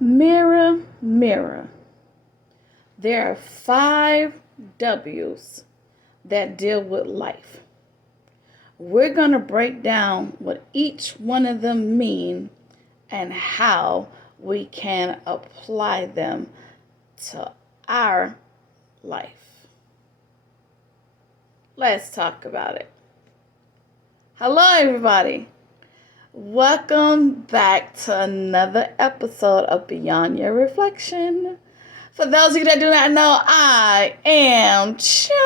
Mirror, mirror, there are 5 W's that deal with life. We're going to break down what each one of them mean and how we can apply them to our life. Let's talk about it. Hello, everybody. Welcome back to another episode of Beyond Your Reflection. For those of you that do not know, I am Chosen.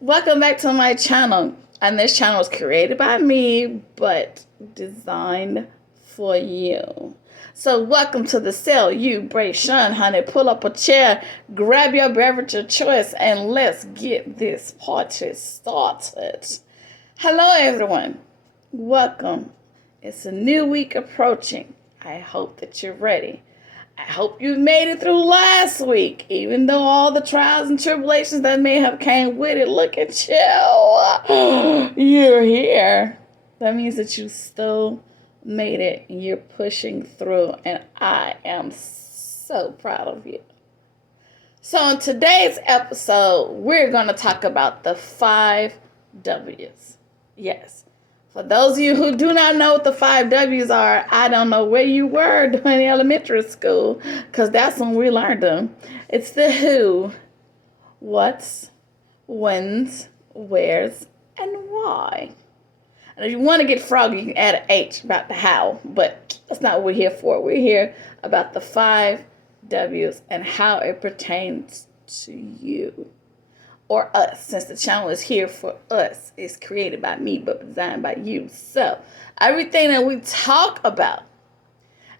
Welcome back to my channel. And this channel was created by me, but designed for you. So welcome to the celebration, honey. Pull up a chair, grab your beverage of choice, and let's get this party started. Hello, everyone. Welcome. It's a new week approaching. I hope that you're ready. I hope you made it through last week, even though all the trials and tribulations that may have came with it. Look at you. You're here. That means that you still made it and you're pushing through, and I am so proud of you. So in today's episode, we're going to talk about the 5 W's. Yes. For those of you who do not know what the 5 W's are, I don't know where you were during elementary school, because that's when we learned them. It's the who, what's, when's, where's, and why. And if you want to get froggy, you can add an H about the how, but that's not what we're here for. We're here about the 5 W's and how it pertains to you. Or us, since the channel is here for us. It's created by me, but designed by you. So, everything that we talk about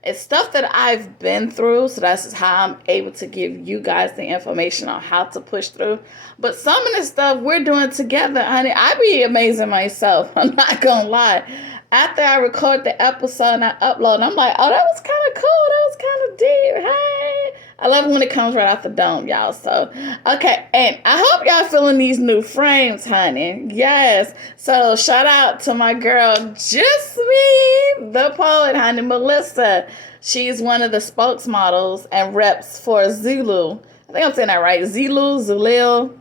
is stuff that I've been through. So that's how I'm able to give you guys the information on how to push through. But some of the stuff we're doing together, honey, I be amazing myself. I'm not gonna lie. After I record the episode and I upload, I'm like, oh, that was kind of cool. That was kind of deep. Hey. I love it when it comes right out the dome, y'all. So, okay. And I hope y'all feeling these new frames, honey. Yes. So, shout out to my girl, Just Me, the poet, honey, Melissa. She's one of the spokesmodels and reps for Zulu. I think I'm saying that right. Zulil.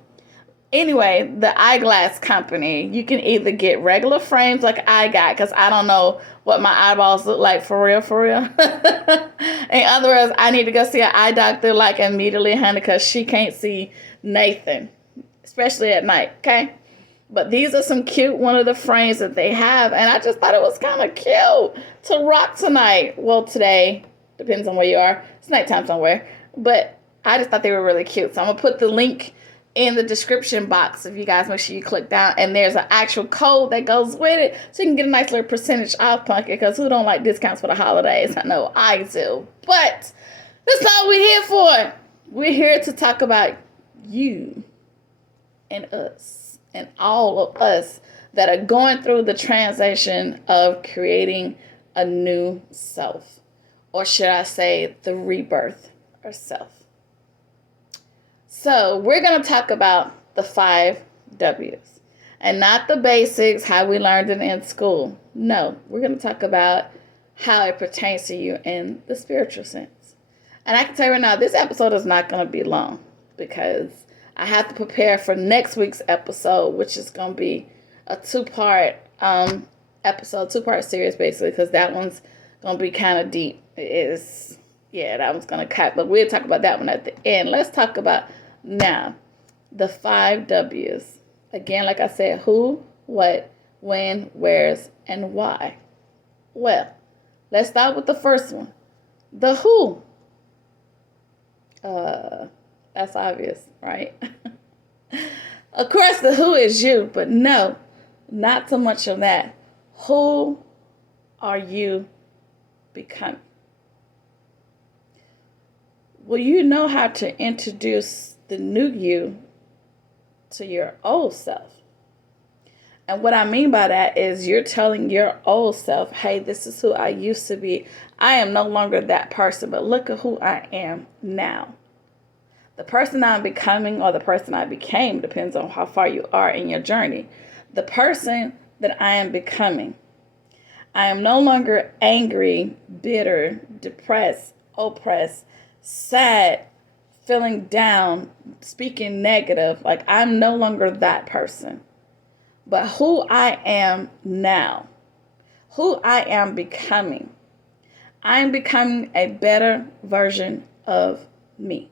Anyway, the eyeglass company, you can either get regular frames like I got, because I don't know what my eyeballs look like for real. In other words, I need to go see an eye doctor like immediately, honey, because she can't see Nathan, especially at night, okay? But these are some cute one of the frames that they have, and I just thought it was kind of cute to rock tonight. Well, today, depends on where you are. It's nighttime somewhere, but I just thought they were really cute. So I'm going to put the link in the description box. If you guys make sure you click down, and there's an actual code that goes with it, so you can get a nice little percentage off pocket, because who don't like discounts for the holidays? I know I do. But that's not what we're here for. We're here to talk about you and us and all of us that are going through the transition of creating a new self, or should I say the rebirth of self. So we're going to talk about the 5 W's, and not the basics, how we learned it in school. No, we're going to talk about how it pertains to you in the spiritual sense. And I can tell you right now, this episode is not going to be long, because I have to prepare for next week's episode, which is going to be a 2-part episode, 2-part series basically, because that one's going to be kind of deep. That one's going to cut, but we'll talk about that one at the end. Let's talk about now the 5 W's. Again, like I said, who, what, when, where's, and why. Well, let's start with the first one. The who. That's obvious, right? Of course, the who is you, but no, not so much of that. Who are you becoming? Will you know how to introduce the new you to your old self? And what I mean by that is you're telling your old self, hey, this is who I used to be. I am no longer that person, but look at who I am now. The person I'm becoming, or the person I became, depends on how far you are in your journey. The person that I am becoming, I am no longer angry, bitter, depressed, oppressed, sad, feeling down, speaking negative. Like, I'm no longer that person. But who I am now, who I am becoming, I am becoming a better version of me.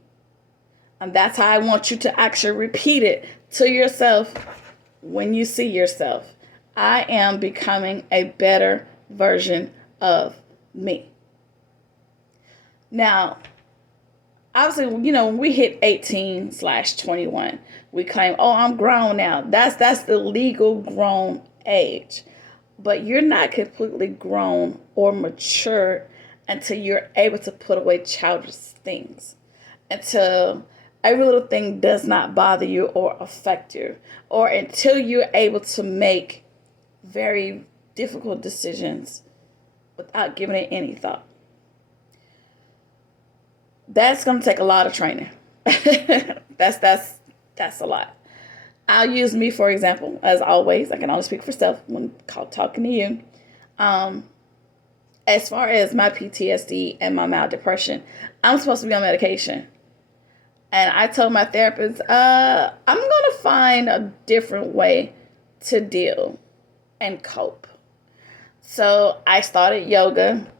And that's how I want you to actually repeat it to yourself when you see yourself. I am becoming a better version of me. Now, obviously, when we hit 18/21, we claim, oh, I'm grown now. That's the legal grown age. But you're not completely grown or mature until you're able to put away childish things. Until every little thing does not bother you or affect you. Or until you're able to make very difficult decisions without giving it any thought. That's going to take a lot of training. That's a lot. I'll use me for example. As always, I can only speak for self when talking to you. As far as my PTSD and my mild depression, I'm supposed to be on medication. And I told my therapist, I'm going to find a different way to deal and cope. So I started yoga.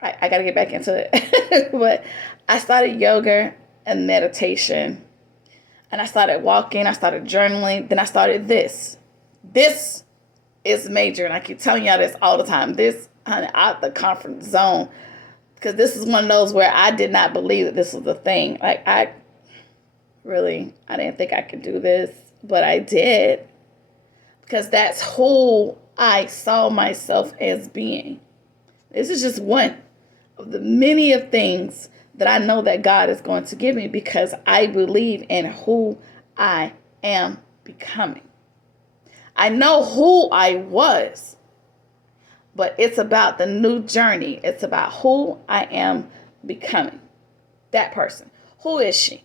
I got to get back into it. But I started yoga and meditation. And I started walking. I started journaling. Then I started this. This is major. And I keep telling y'all this all the time. This, honey, out the comfort zone. Because this is one of those where I did not believe that this was a thing. Like, I didn't think I could do this. But I did. Because that's who I saw myself as being. This is just one of the many of things that I know that God is going to give me because I believe in who I am becoming. I know who I was, but it's about the new journey. It's about who I am becoming. That person. Who is she?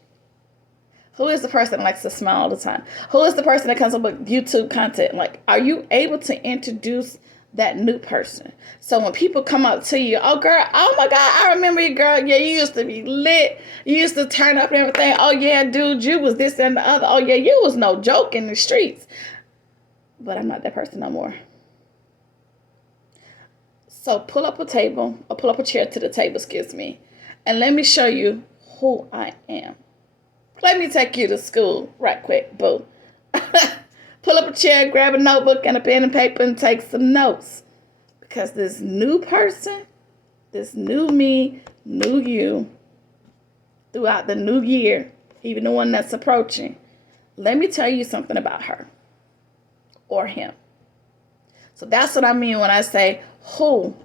Who is the person that likes to smile all the time? Who is the person that comes up with YouTube content? Like, are you able to introduce that new person? So when people come up to you, oh girl, oh my God, I remember you, girl. Yeah, you used to be lit. You used to turn up and everything. Oh yeah, dude, you was this and the other. Oh yeah, you was no joke in the streets. But I'm not that person no more. So pull up a table or pull up a chair to the table, excuse me. And let me show you who I am. Let me take you to school right quick, boo. Pull up a chair, grab a notebook and a pen and paper and take some notes. Because this new person, this new me, new you, throughout the new year, even the one that's approaching, let me tell you something about her or him. So that's what I mean when I say who.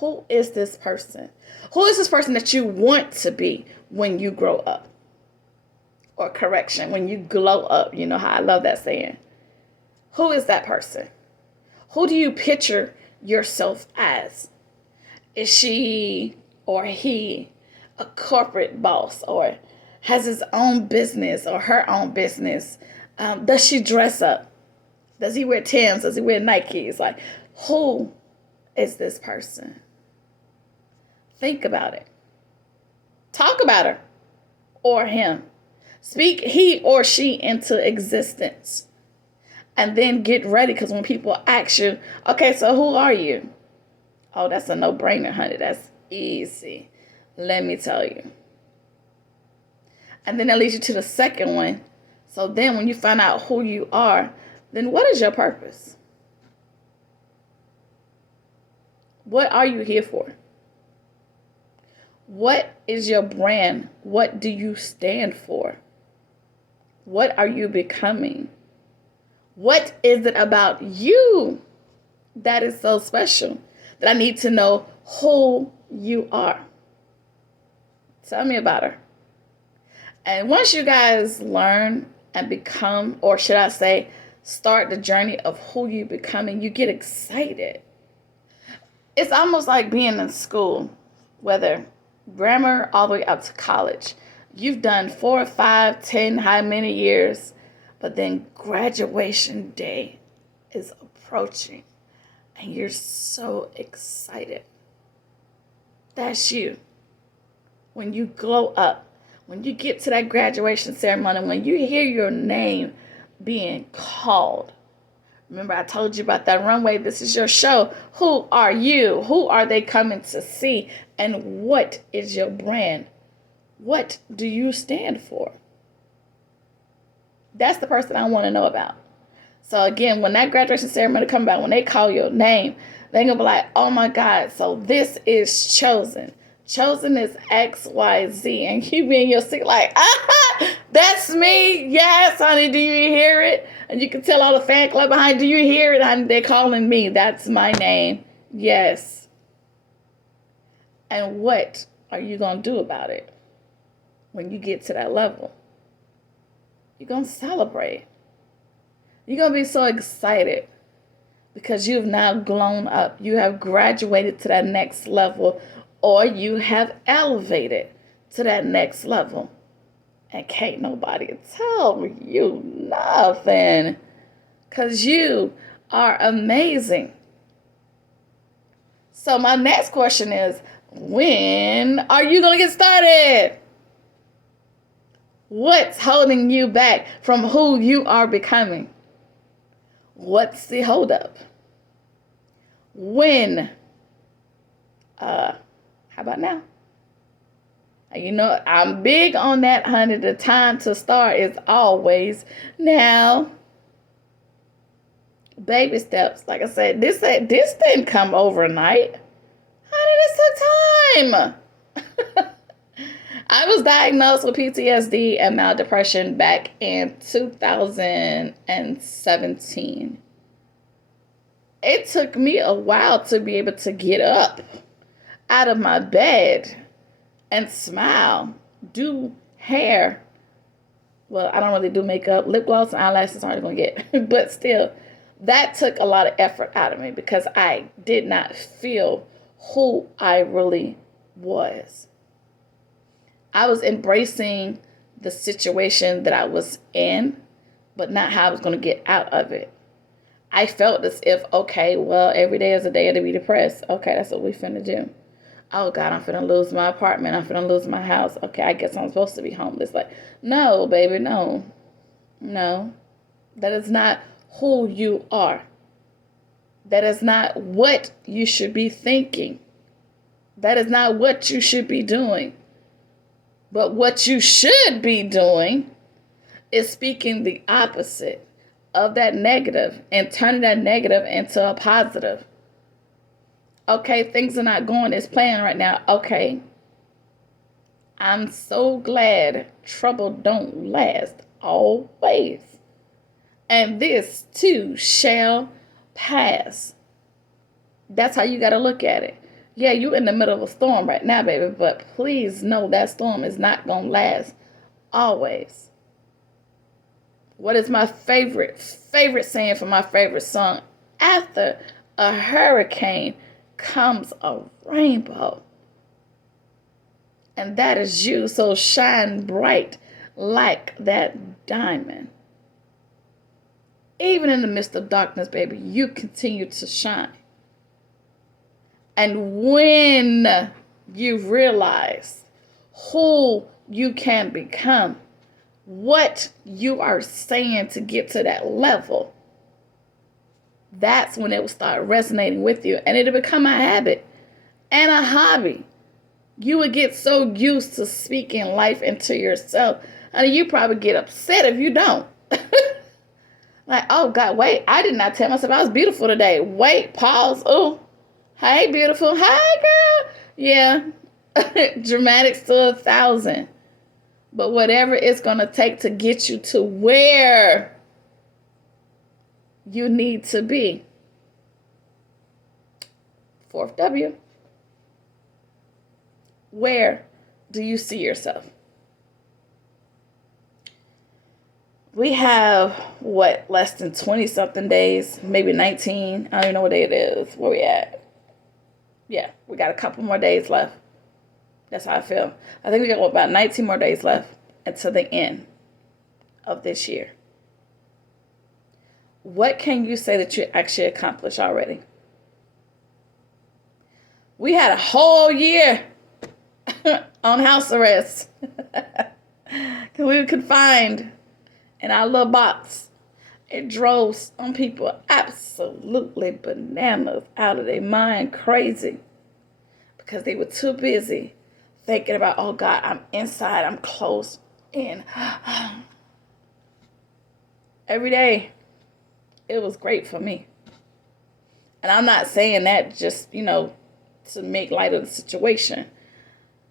Who is this person? Who is this person that you want to be when you grow up? Or correction, when you glow up. You know how I love that saying. Who is that person? Who do you picture yourself as? Is she or he a corporate boss or has his own business or her own business? Does she dress up? Does he wear Timbs? Does he wear Nikes? Like, who is this person? Think about it. Talk about her or him. Speak he or she into existence. And then get ready, because when people ask you, okay, so who are you? Oh, that's a no-brainer, honey. That's easy. Let me tell you. And then that leads you to the second one. So then when you find out who you are, then what is your purpose? What are you here for? What is your brand? What do you stand for? What are you becoming? What is it about you that is so special that I need to know who you are? Tell me about her. And once you guys learn and become, or should I say, start the journey of who you becoming, you get excited. It's almost like being in school, whether grammar all the way up to college. You've done 4, 5, 10, how many years, but then graduation day is approaching. and you're so excited. That's you. When you glow up, when you get to that graduation ceremony, when you hear your name being called. Remember, I told you about that runway. This is your show. Who are you? Who are they coming to see? And what is your brand? What do you stand for? That's the person I want to know about. So again, when that graduation ceremony come back, when they call your name, they're going to be like, oh my God, so this is Chosen. Chosen is XYZ. And you be in your seat like, that's me. Yes, honey, do you hear it? And you can tell all the fan club behind, do you hear it, honey? They're calling me. That's my name. Yes. And what are you going to do about it when you get to that level? You're going to celebrate. You're going to be so excited because you've now grown up. You have graduated to that next level, or you have elevated to that next level. And can't nobody tell you nothing because you are amazing. So my next question is, when are you going to get started? What's holding you back from who you are becoming? What's the holdup? When? How about now? You know, I'm big on that, honey. The time to start is always now. Baby steps. Like I said, this didn't come overnight. Honey, this took time. I was diagnosed with PTSD and mild depression back in 2017. It took me a while to be able to get up out of my bed and smile, do hair. Well, I don't really do makeup. Lip gloss and eyelashes aren't going to get. But still, that took a lot of effort out of me because I did not feel who I really was. I was embracing the situation that I was in, but not how I was going to get out of it. I felt as if, okay, well, every day is a day to be depressed. Okay, that's what we finna do. Oh, God, I'm finna lose my apartment. I'm finna lose my house. Okay, I guess I'm supposed to be homeless. Like, no, baby, no. No. That is not who you are. That is not what you should be thinking. That is not what you should be doing. But what you should be doing is speaking the opposite of that negative and turning that negative into a positive. Okay, things are not going as planned right now. Okay. I'm so glad trouble don't last always. And this too shall pass. That's how you got to look at it. Yeah, you're in the middle of a storm right now, baby, but please know that storm is not going to last always. What is my favorite saying for my favorite song? After a hurricane comes a rainbow. And that is you, so shine bright like that diamond. Even in the midst of darkness, baby, you continue to shine. And when you realize who you can become, what you are saying to get to that level, that's when it will start resonating with you. And it'll become a habit and a hobby. You would get so used to speaking life into yourself. And you probably get upset if you don't. Like, oh, God, wait, I did not tell myself I was beautiful today. Wait, pause. Oh, hey, beautiful. Hi, girl. Yeah, dramatics to 1,000. But whatever it's going to take to get you to where you need to be. Fourth W. Where do you see yourself? We have, less than 20-something days, maybe 19. I don't even know what day it is. Where we at? Yeah, we got a couple more days left. That's how I feel. I think we got about 19 more days left until the end of this year. What can you say that you actually accomplished already? We had a whole year on house arrest because we were confined in our little box. It drove some people absolutely bananas, out of their mind, crazy, because they were too busy thinking about, oh God, I'm inside, I'm closed in. Every day, it was great for me. And I'm not saying that just, to make light of the situation.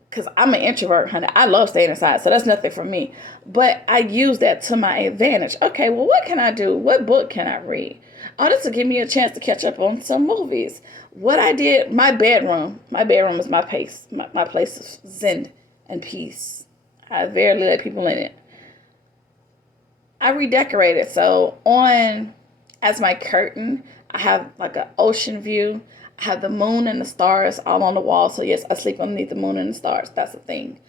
Because I'm an introvert, honey. I love staying inside, so that's nothing for me. But I use that to my advantage. Okay, well, what can I do? What book can I read? Oh, this will give me a chance to catch up on some movies. What I did, my bedroom is my place, my place of zen and peace. I rarely let people in it. I redecorated. So as my curtain, I have like an ocean view. I have the moon and the stars all on the wall. So yes, I sleep underneath the moon and the stars. That's the thing.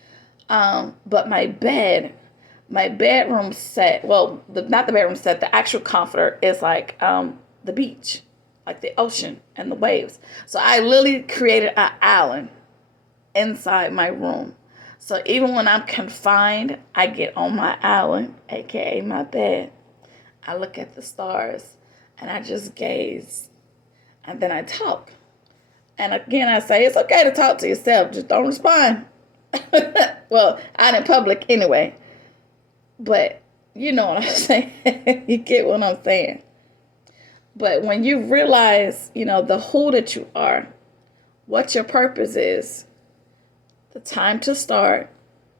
But my bedroom set, well, not the bedroom set, the actual comforter is like the beach, like the ocean and the waves. So I literally created an island inside my room. So even when I'm confined, I get on my island, aka my bed. I look at the stars and I just gaze. And then I talk. And again, I say, it's okay to talk to yourself. Just don't respond. Well, out in public anyway. But you know what I'm saying. You get what I'm saying. But when you realize, the who that you are, what your purpose is, the time to start,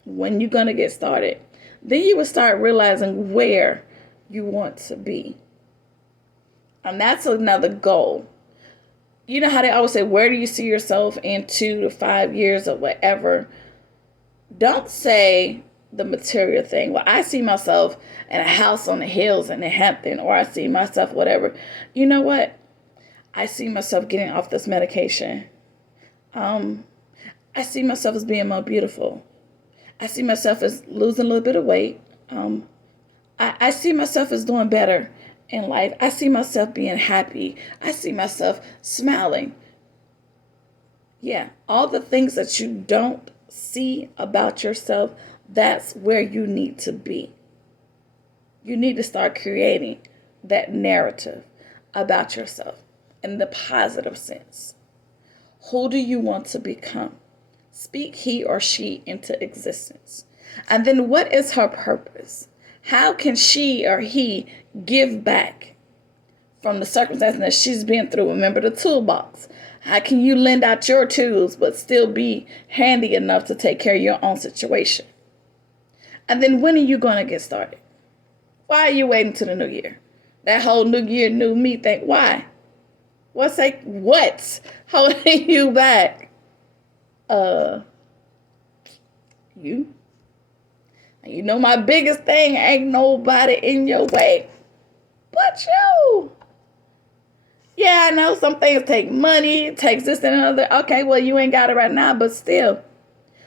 when you're going to get started, then you will start realizing where you want to be. And that's another goal. You know how they always say, where do you see yourself in 2 to 5 years or whatever? Don't say the material thing. Well, I see myself in a house on the hills in Hampton, or I see myself whatever. You know what? I see myself getting off this medication. I see myself as being more beautiful. I see myself as losing a little bit of weight. I see myself as doing better in life. I see myself being happy. I see myself smiling. Yeah, all the things that you don't see about yourself, that's where you need to be. You need to start creating that narrative about yourself in the positive sense. Who do you want to become? Speak he or she into existence. And then what is her purpose? How can she or he give back from the circumstances that she's been through? Remember the toolbox. How can you lend out your tools but still be handy enough to take care of your own situation? And then when are you going to get started? Why are you waiting till the new year? That whole new year, new me thing. Why? What's holding you back? You. You know my biggest thing, ain't nobody in your way but you. Yeah, I know some things take money, it takes this and another. Okay, well, you ain't got it right now, but still,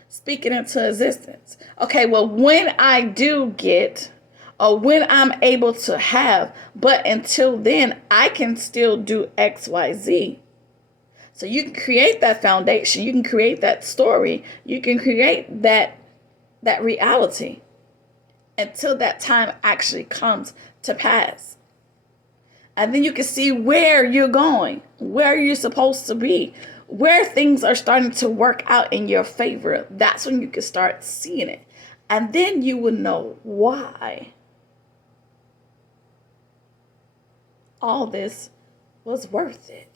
speak it into existence. Okay, well, when I do get, or when I'm able to have, but until then, I can still do X, Y, Z. So you can create that foundation. You can create that story. You can create that reality until that time actually comes to pass. And then you can see where you're going, where you're supposed to be, where things are starting to work out in your favor. That's when you can start seeing it. And then you will know why all this was worth it.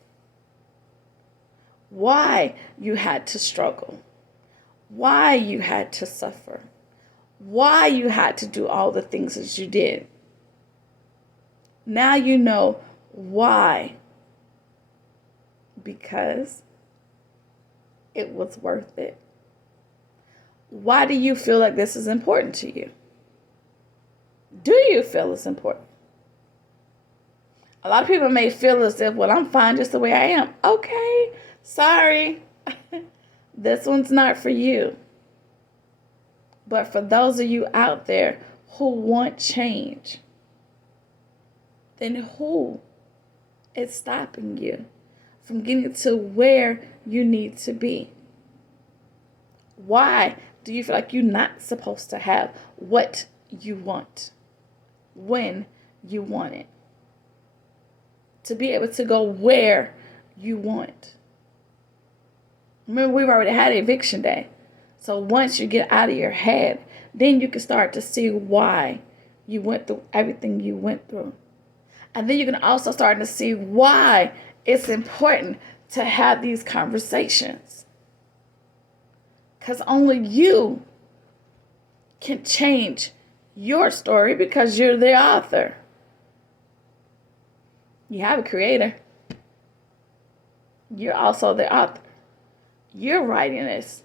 Why you had to struggle. Why you had to suffer. Why you had to do all the things that you did. Now you know why. Because it was worth it. Why do you feel like this is important to you? Do you feel it's important? A lot of people may feel as if, well, I'm fine just the way I am. Okay, sorry. This one's not for you. But for those of you out there who want change, then who is stopping you from getting to where you need to be? Why do you feel like you're not supposed to have what you want when you want it? To be able to go where you want. Remember, we've already had eviction day. So once you get out of your head, then you can start to see why you went through everything you went through. And then you can also start to see why it's important to have these conversations. Because only you can change your story because you're the author. You have a creator. You're also the author. You're writing this.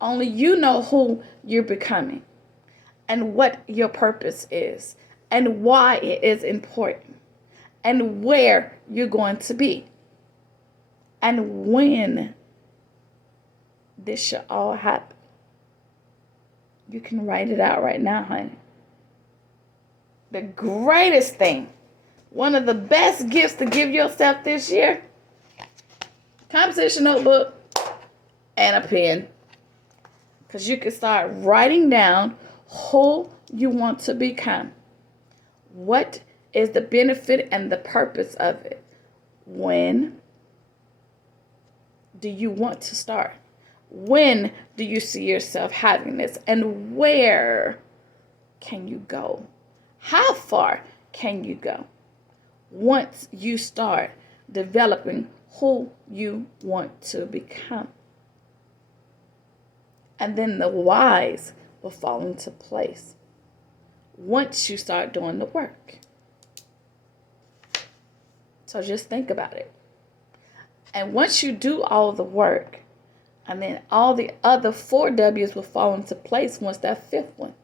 Only you know who you're becoming and what your purpose is and why it is important and where you're going to be and when this should all happen. You can write it out right now, honey. The greatest thing, one of the best gifts to give yourself this year, composition notebook and a pen. Because you can start writing down who you want to become. What is the benefit and the purpose of it? When do you want to start? When do you see yourself having this? And where can you go? How far can you go once you start developing who you want to become? And then the whys will fall into place once you start doing the work. So just think about it. And once you do all the work, and then all the other 4 W's will fall into place once that 5th one.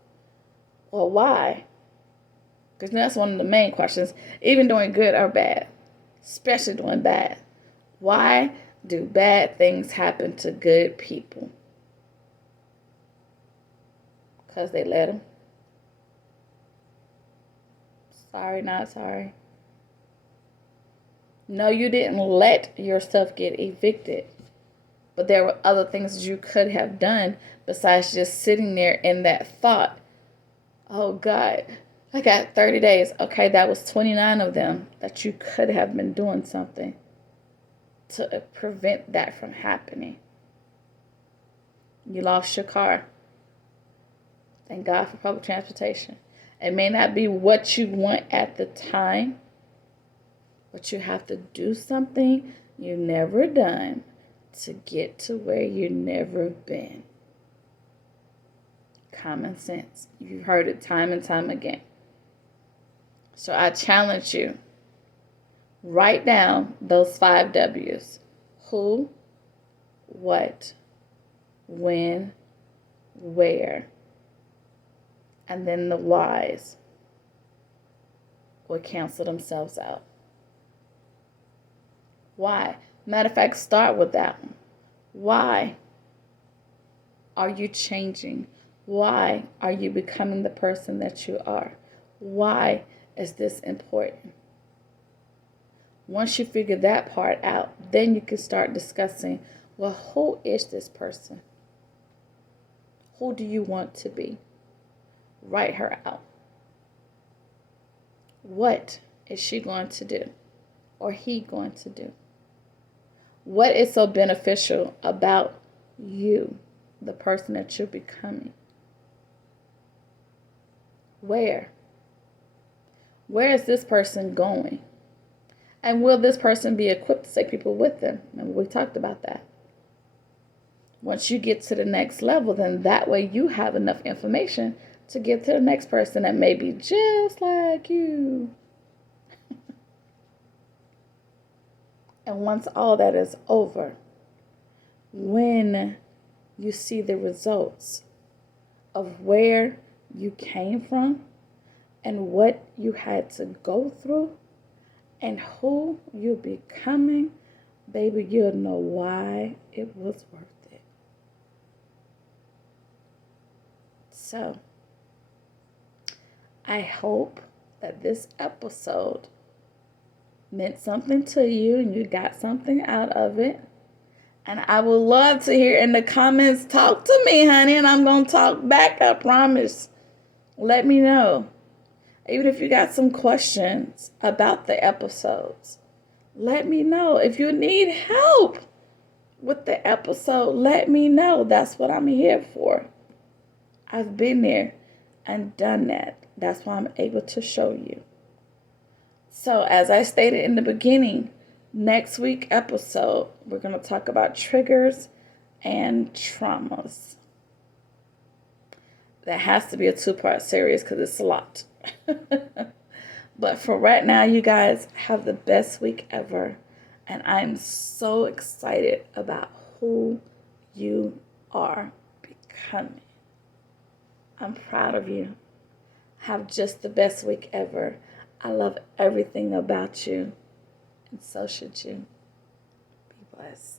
Well, why? Because that's one of the main questions, even doing good or bad, especially doing bad. Why do bad things happen to good people? Because they let them. Sorry, not sorry. No, you didn't let yourself get evicted. But there were other things you could have done besides just sitting there in that thought. Oh, God, I got 30 days. Okay, that was 29 of them that you could have been doing something to prevent that from happening. You lost your car. Thank God for public transportation. It may not be what you want at the time, but you have to do something you've never done to get to where you've never been. Common sense. You've heard it time and time again. So I challenge you, write down those 5 W's. Who, what, when, where, and then the whys will cancel themselves out. Why? Matter of fact, start with that one. Why are you changing? Why are you becoming the person that you are? Why is this important? Once you figure that part out, then you can start discussing, well, who is this person? Who do you want to be? Write her out. What is she going to do? Or he going to do? What is so beneficial about you, the person that you're becoming? Where? Where is this person going? And will this person be equipped to take people with them? And we talked about that. Once you get to the next level, then that way you have enough information to get to the next person that may be just like you. And once all that is over, when you see the results of where you came from and what you had to go through and who you're becoming, baby, you'll know why it was worth it. So, I hope that this episode meant something to you and you got something out of it. And I would love to hear in the comments, talk to me, honey, and I'm going to talk back, I promise. Let me know. Even if you got some questions about the episodes, let me know. If you need help with the episode, let me know. That's what I'm here for. I've been there and done that. That's why I'm able to show you. So as I stated in the beginning, next week episode, we're going to talk about triggers and traumas. That has to be a 2-part series because it's a lot. But for right now, you guys have the best week ever. And I'm so excited about who you are becoming. I'm proud of you. Have just the best week ever. I love everything about you. And so should you. Be blessed.